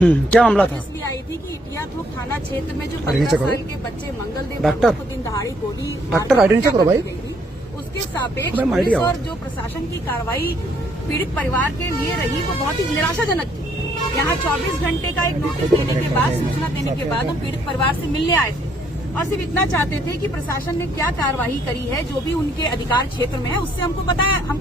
क्या मामला था? इसलिए आई थी कि इटिया थोक थाना क्षेत्र में जो 15 साल के बच्चे मंगलदेव डॉक्टर को दिन दहाड़ी गोली डॉक्टर आइडेंटिटी चेक करो भाई। उसके सापेक्ष पुलिस और जो प्रशासन की कार्रवाई पीड़ित परिवार के लिए रही वो बहुत ही निराशाजनक थी। यहाँ 24 घंटे का एक नोटिस देने के बाद, सूचना देने के बाद हम पीड़ित परिवार से मिलने आए थे और सिर्फ इतना चाहते थे कि प्रशासन ने क्या कार्रवाई करी है, जो भी उनके अधिकार क्षेत्र में है, उससे हमको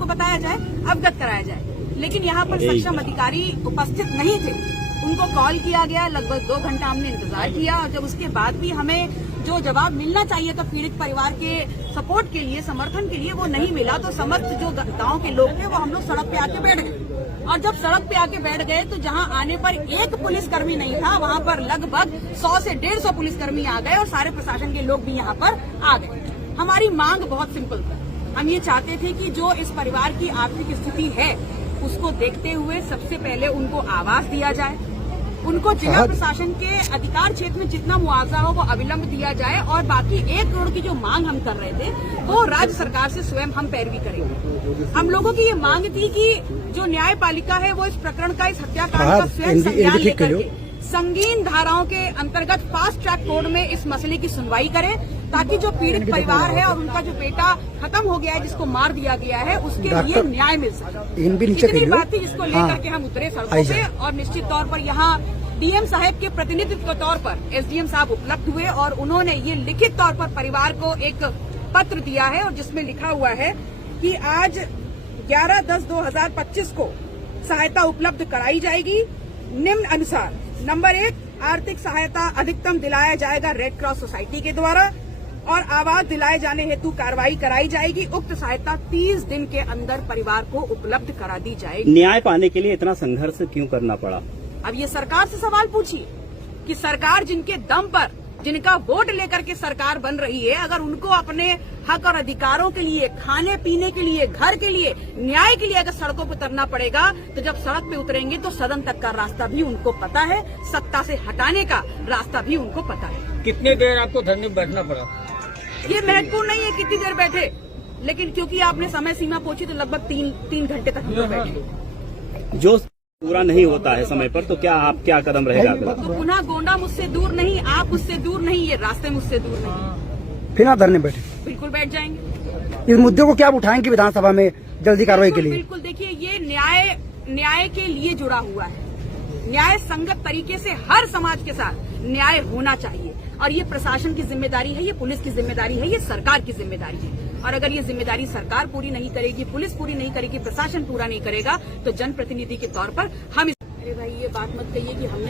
बताया जाए, अवगत कराया जाए। लेकिन यहाँ पर सक्षम अधिकारी उपस्थित नहीं थे। उनको कॉल किया गया, लगभग 2 घंटा हमने इंतजार किया और जब उसके बाद भी हमें जो जवाब मिलना चाहिए था पीड़ित परिवार के सपोर्ट के लिए, समर्थन के लिए, वो नहीं मिला। तो समस्त जो गांव के लोग थे वो हम लोग सड़क पे आके बैठ गए और जब सड़क पे आके बैठ गए तो जहां आने पर एक पुलिसकर्मी नहीं था, वहां पर लगभग 100 से 150 पुलिसकर्मी आ गए और सारे प्रशासन के लोग भी यहाँ पर आ गए। हमारी मांग बहुत सिंपल था। हम ये चाहते थे कि जो इस परिवार की आर्थिक स्थिति है उसको देखते हुए सबसे पहले उनको आवास दिया जाए, उनको जिला प्रशासन के अधिकार क्षेत्र में जितना मुआवजा हो वो अविलंब दिया जाए और बाकी 1 करोड़ की जो मांग हम कर रहे थे वो राज्य सरकार से स्वयं हम पैरवी करेंगे। हम लोगों की ये मांग थी कि जो न्यायपालिका है वो इस प्रकरण का, इस हत्याकांड का स्वयं संज्ञान लेकर के संगीन धाराओं के अंतर्गत फास्ट ट्रैक कोर्ट में इस मसले की सुनवाई करे, ताकि जो पीड़ित परिवार है और उनका जो बेटा खत्म हो गया है, जिसको मार दिया गया है, उसके लिए न्याय मिल सके। इतनी बात थी जिसको लेकर के हम उतरे सड़कों पे और निश्चित तौर पर यहाँ डीएम साहब के प्रतिनिधित्व के तौर पर एसडीएम साहब उपलब्ध हुए और उन्होंने ये लिखित तौर पर परिवार को एक पत्र दिया है और जिसमें लिखा हुआ है कि आज 11/10/2025 को सहायता उपलब्ध कराई जाएगी। निम्न अनुसार: नंबर 1, आर्थिक सहायता अधिकतम दिलाया जाएगा रेड क्रॉस सोसाइटी के द्वारा और आवास दिलाए जाने हेतु कार्रवाई कराई जाएगी। उक्त सहायता 30 दिन के अंदर परिवार को उपलब्ध करा दी जाएगी। न्याय पाने के लिए इतना संघर्ष क्यों करना पड़ा? अब ये सरकार से सवाल पूछिए कि सरकार जिनके दम पर, जिनका वोट लेकर के सरकार बन रही है, अगर उनको अपने हक और अधिकारों के लिए, खाने पीने के लिए, घर के लिए, न्याय के लिए अगर सड़कों पर उतरना पड़ेगा तो जब सड़क पे उतरेंगे तो सदन तक का रास्ता भी उनको पता है, सत्ता से हटाने का रास्ता भी उनको पता है। कितनी देर आपको धरने में बैठना पड़ा? ये महत्वपूर्ण नहीं है कितनी देर बैठे, लेकिन क्योंकि आपने समय सीमा पूछी तो लगभग 3 घंटे तक हम लोग बैठे। जो पूरा नहीं होता है समय पर तो क्या कदम रहेगा? तो पुनः गोंडा मुझसे दूर नहीं, आप मुझसे दूर नहीं, ये रास्ते मुझसे दूर नहीं। फिर आप धरने बैठे? बिल्कुल बैठ जाएंगे। इस मुद्दे को क्या आप उठाएंगे विधानसभा में जल्दी कार्रवाई के लिए? बिल्कुल, देखिए ये न्याय के लिए जुड़ा हुआ है। न्याय संगत तरीके से हर समाज के साथ न्याय होना चाहिए और ये प्रशासन की जिम्मेदारी है, ये पुलिस की जिम्मेदारी है, ये सरकार की जिम्मेदारी है। और अगर ये जिम्मेदारी सरकार पूरी नहीं करेगी, पुलिस पूरी नहीं करेगी, प्रशासन पूरा नहीं करेगा तो जनप्रतिनिधि के तौर पर हम अरे भाई ये बात मत कहिए कि हमने